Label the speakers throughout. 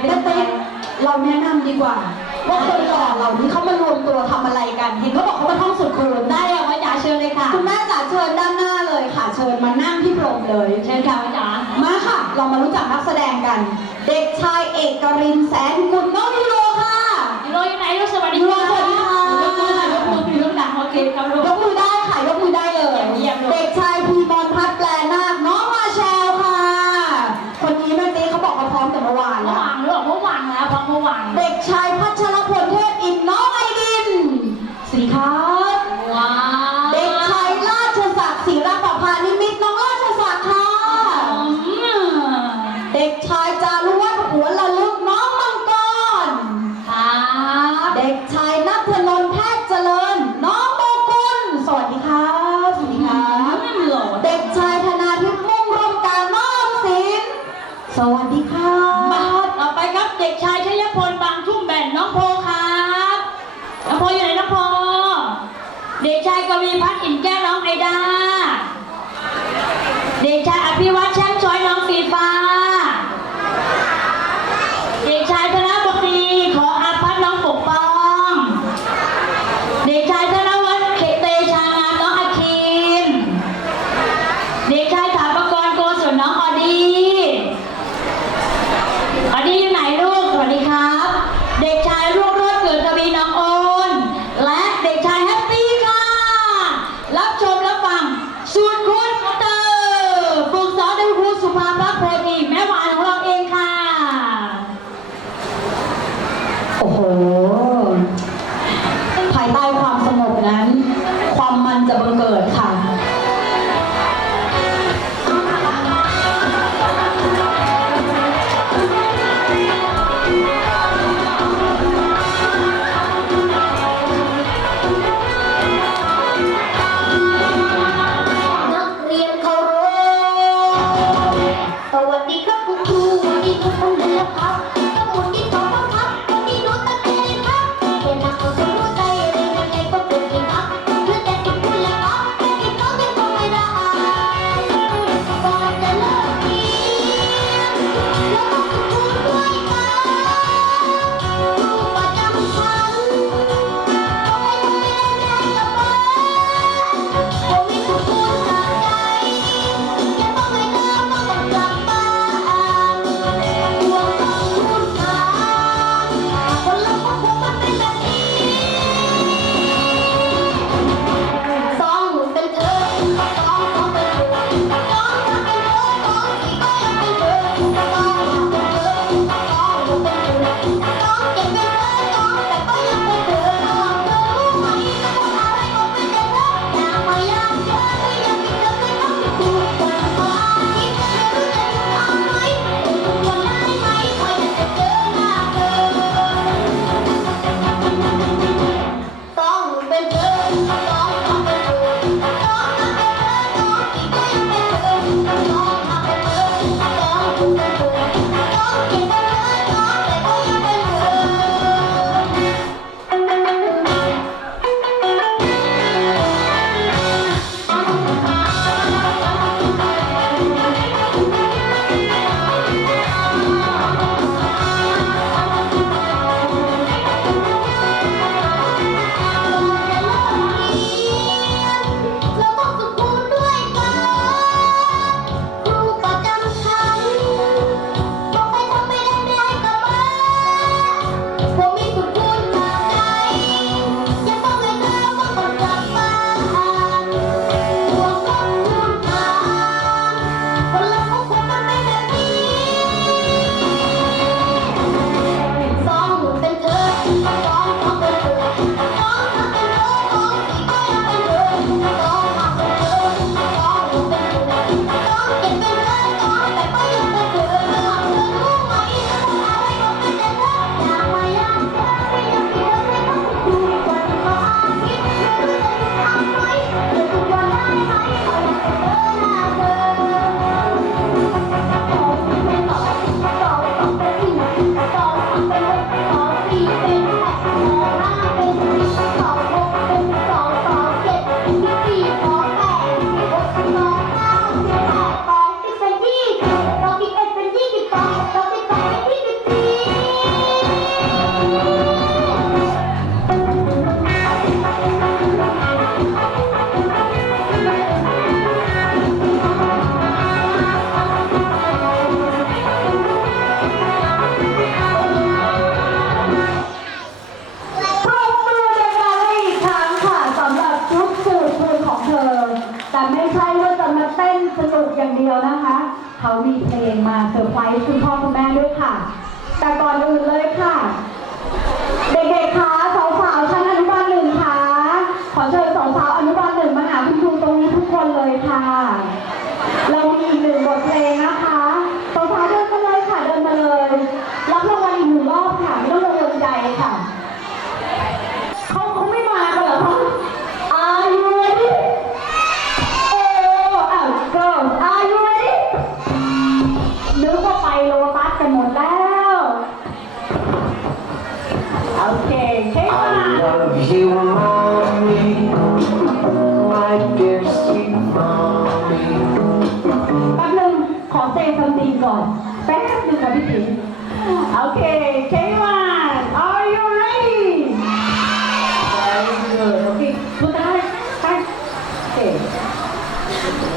Speaker 1: เป็นใครเรา
Speaker 2: แนะนำดีกว่า ว่าคนหล่อเหล่านี้เขามารวมตัวทำอะไรกัน เห็นเขาบอกเขามาท่องสุดคูณ
Speaker 1: ได้ยังว่าจ๋าเชิญเลยค่ะ
Speaker 2: คุณแม่จ๋าเชิญด้านหน้าเลยค่ะ เชิญมานั่งที่พรมเลย
Speaker 1: เชิญค่ะว่าจ๋า
Speaker 2: มาค่ะ เรามารู้จักนักแสดงกัน เด็กชายเอกรินทร์แสนกุลน้องยูโรค่ะ
Speaker 1: ยูโรอยู่ไหนลูกสวัสดี
Speaker 2: ยูโรสวัสดีค่ะ
Speaker 1: ยกมือค่ะยกมืออยู่ข้างหลังโอเคครับลูก
Speaker 2: ชายจารุวัฒน์หัวละลึกน้องมังกร
Speaker 1: ครับ
Speaker 2: เด็กชายนัทนนท์แพทย์เจริญ น้องโมกุลสวัสดีครับสวัสดีครับ
Speaker 1: ไม่โหลด
Speaker 2: เด็กชายธนาทิพย์มุ่งร่วมการน้องศิลป์สวัสดีครั
Speaker 1: มา
Speaker 2: บ
Speaker 1: ต่อไปครับเด็กชายชัยพลบางชุ่มแบนน้องโพครับน้องโพอยู่ไหนน้องโพเด็กชายกวีพัฒน์อินแก้วน้องไอดาเด็กชายอภิวัตแช่มช้อยน้องฟีฟ้า เด็กชายธนบดีขออาพัฒน์น้องปกป้อง เด็กชายธนวัฒน์เขตเตชางามน้องอาคิน เด็กชายถาปกรณ์โกศลน้องออดี ออดีอยู่ไหนลูก สวัสดีครับ เด็กชายรุ่งโรจน์เกิดทวีน้องโอน และเด็กชายแฮปปี้ค่ะ รับชมรับฟังสูตรคุณเตอร์ฝึกสอนโดยครูสุภาพักโพธีแม่หวานของเราเองค่ะ
Speaker 2: โอ้โห ภายใต้ความสงบนั้น ความมันจะบังเกิดค่ะ
Speaker 3: นักเรียนเคารพสวัสดีครับคุณครูวันนี้ทุกคนเลยนะครับ แต่ก่
Speaker 2: อนอื่นเลยค่ะ เด็กๆคะสาวๆชั้นอนุบาลหนึ่งคะขอเชิญสองสาวอนุบาลหนึ่งมาหาคุณครูตรงนี้ทุกคนเลยค่ะ เรามีอีกหนึ่งบทเพลงนะคะ Okay, K1, are you ready? Very good. Okay, put the heart. Heart. Okay.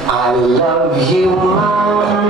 Speaker 4: I love you,
Speaker 2: Mama.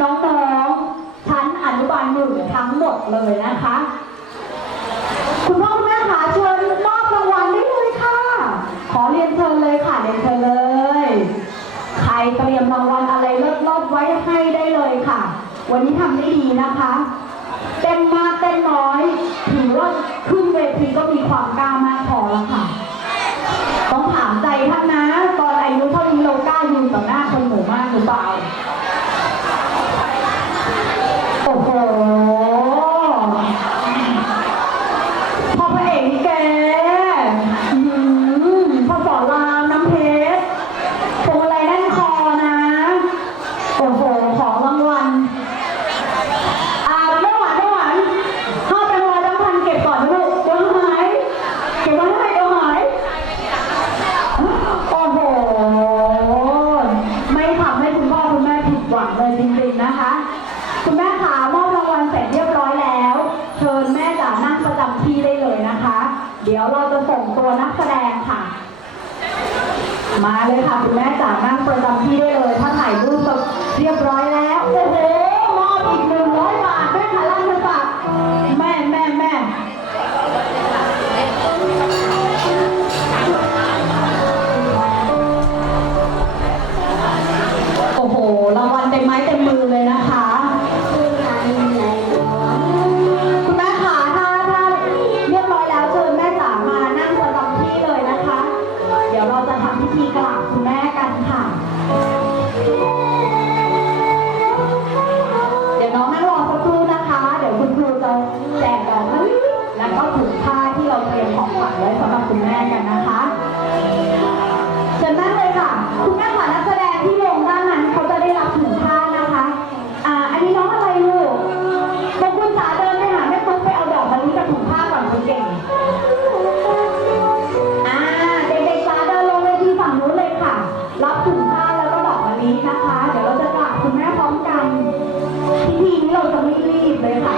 Speaker 2: น้องๆชั้นอนุบาลหนึ่งทั้งหมดเลยนะคะ คุณพ่อคุณแม่คะเชิญมอบรางวัลได้เลยค่ะ ขอเรียนเชิญเลยค่ะเรียนเชิญเลย ใครเตรียมรางวัลอะไรเลิศๆไว้ให้ได้เลยค่ะ วันนี้ทำได้ดีนะคะ เต็มมาเต็มหมอ มาเลยค่ะ คุณแม่จ๋านั่งประจำที่ได้เลย ถ้าถ่ายรูปเรียบร้อยแล้ว รับถุงผ้าแล้วก็ดอกมะลินะคะ เดี๋ยวเราจะกราบคุณแม่พร้อมกันพิธีนี้เราจะไม่รีบเลยค่ะ